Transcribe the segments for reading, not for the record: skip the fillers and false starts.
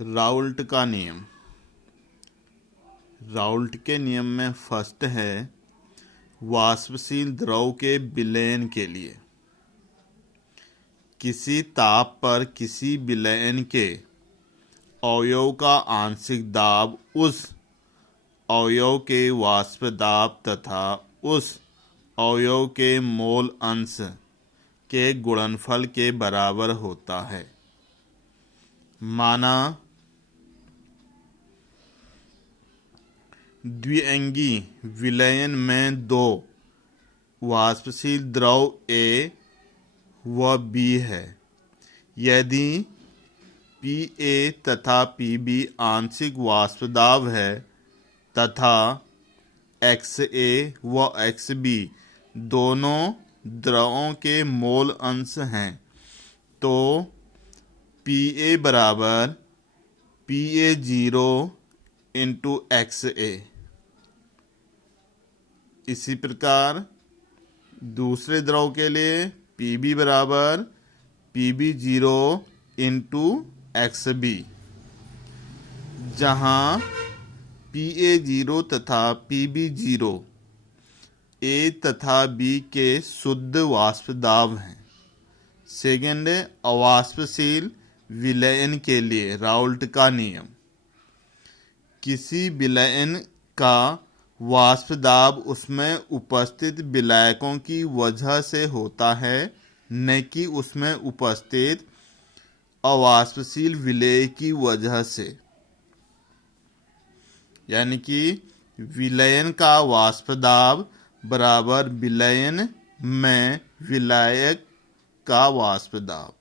Raoult का नियम। Raoult के नियम में फर्स्ट है वाष्पशील द्रव के विलयन के लिए किसी ताप पर किसी विलयन के अवयव का आंशिक दाब उस अवयव के वाष्प दाब तथा उस अवयव के मोल अंश के गुणनफल के बराबर होता है। माना द्विअंगी विलयन में दो वाष्पशील द्रव A व B है। यदि PA तथा PB आंशिक वाष्प दाब है तथा XA व XB दोनों द्रवों के मोल अंश हैं तो PA बराबर PA0 इंटू XA। इसी प्रकार दूसरे द्रव के लिए PB बराबर PB0 इंटू XB, जहाँ PA0 तथा PB0 A तथा B के शुद्ध वाष्प दाब हैं। सेकेंड, अवाष्पशील विलयन के लिए राउल्ट का नियम। किसी विलयन का वाष्प दाब उसमें उपस्थित विलायकों की वजह से होता है, न कि उसमें उपस्थित अवाष्पशील विलेय की वजह से। यानी कि विलयन का वाष्प दाब बराबर विलयन में विलायक का वाष्प दाब।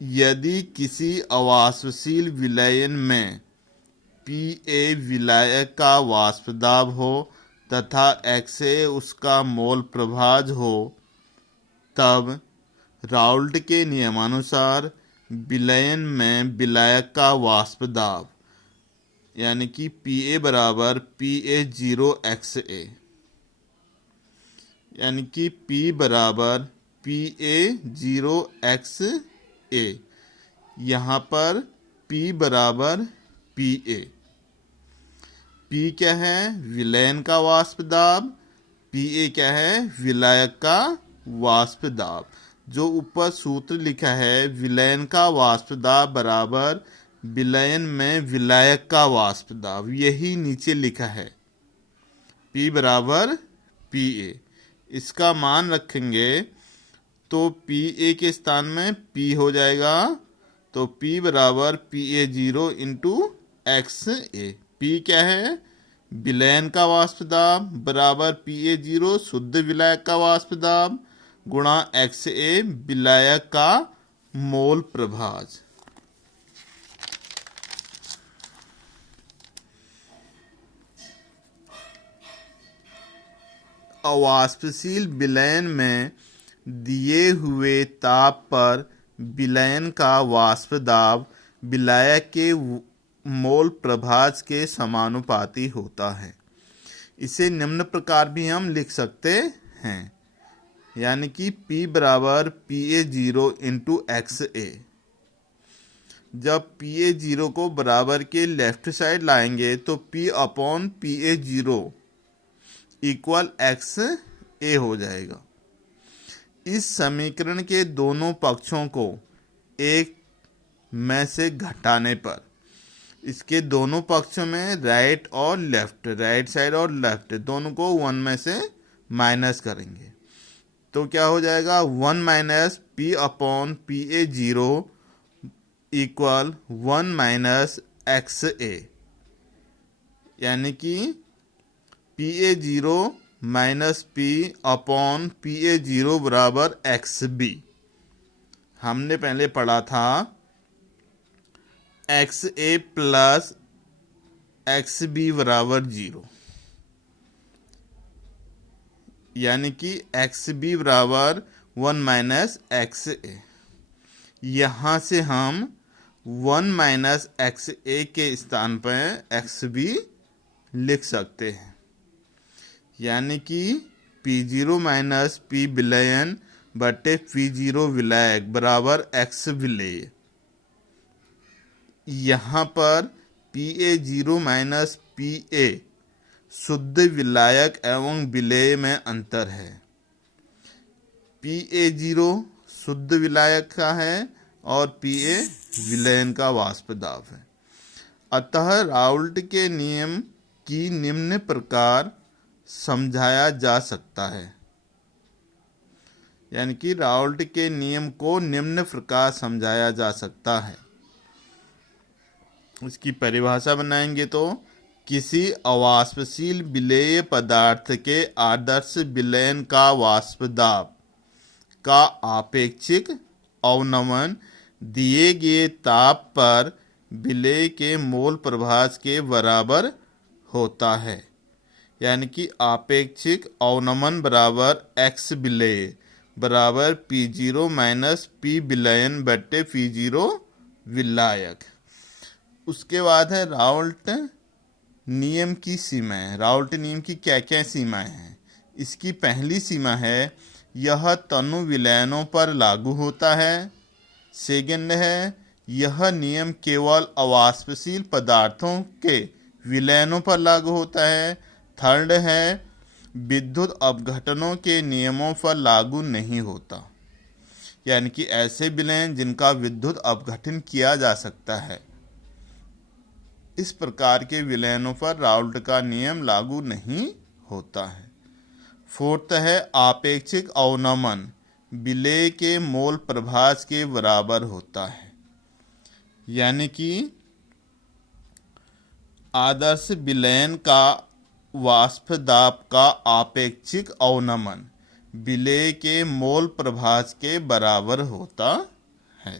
यदि किसी अवाष्पशील विलयन में PA विलायक का वाष्प दाब हो तथा XA उसका मोल प्रभाज हो, तब राउल्ट के नियमानुसार विलयन में विलायक का वाष्प दाब यानी कि PA बराबर PA0 XA, यानी कि P बराबर PA0 XA। यहाँ पर P बराबर PA। P क्या है? विलयन का वाष्प दाब। PA क्या है? विलायक का वाष्प दाब। जो ऊपर सूत्र लिखा है विलयन का वाष्प दाब बराबर विलयन में विलायक का वाष्प दाब, यही नीचे लिखा है P बराबर PA। इसका मान रखेंगे तो PA के स्थान में P हो जाएगा, तो P बराबर PA0 इंटू XA। P क्या है? विलयन का वाष्प दाब बराबर PA0 शुद्ध विलायक का वाष्प दाब गुणा XA विलायक का मोल प्रभाज। अवाष्पशील विलयन में दिए हुए ताप पर विलयन का वाष्प दाब विलायक के मोल प्रभाज के समानुपाती होता है। इसे निम्न प्रकार भी हम लिख सकते हैं, यानी कि P बराबर PA0 इंटू XA। जब PA0 को बराबर के लेफ्ट साइड लाएंगे तो P upon PA0 equal XA हो जाएगा। इस समीकरण के दोनों पक्षों को एक में से घटाने पर इसके दोनों पक्षों में राइट और लेफ्ट, राइट साइड और लेफ्ट दोनों को 1 में से माइनस करेंगे तो क्या हो जाएगा? 1 minus P upon PA0 equal 1 minus XA, यानी कि PA0 minus P upon PA0 बराबर XB। हमने पहले पढ़ा था XA प्लस XB बराबर 0, यानी कि XB बराबर 1 माइनस XA। यहाँ से हम 1 माइनस XA के स्थान पर XB लिख सकते हैं, यानी कि P0 माइनस P विलयन बटे P0 विलायक बराबर X विलेय। यहाँ पर Pa0 माइनस Pa शुद्ध विलायक एवं विलेय में अंतर है। Pa0 शुद्ध विलायक का है और Pa विलयन का वाष्प दाब है। अतः राउल्ट के नियम की निम्न प्रकार समझाया जा सकता है, यानी कि राउल्ट के नियम को निम्न प्रकार समझाया जा सकता है। इसकी परिभाषा बनाएंगे तो किसी अवाष्पशील विलेय पदार्थ के आदर्श विलयन का वाष्प दाब का आपेक्षिक अवनमन दिए गए ताप पर विलेय के मोल प्रभाज के बराबर होता है, यानी कि आपेक्षिक अवनमन बराबर x विलेय बराबर P0 माइनस P विलयन बट्टे P0 विलायक। उसके बाद है राउल्ट नियम की सीमाएं। राउल्ट नियम की क्या क्या सीमाएं हैं? इसकी पहली सीमा है यह तनु विलयनों पर लागू होता है। सेकंड है यह नियम केवल अवाष्पशील पदार्थों के विलयनों पर लागू होता है। थर्ड है विद्युत अपघटनों के नियमों पर लागू नहीं होता, यानी कि ऐसे विलयन जिनका विद्युत अपघटन किया जा सकता है, इस प्रकार के विलयनों पर राउल्ट का नियम लागू नहीं होता है। फोर्थ है आपेक्षिक अवनमन विलेय के मोल प्रभाज के बराबर होता है, यानी कि आदर्श विलयन का वाष्प दाब का आपेक्षिक अवनमन विलेय के मोल प्रभाज के बराबर होता है।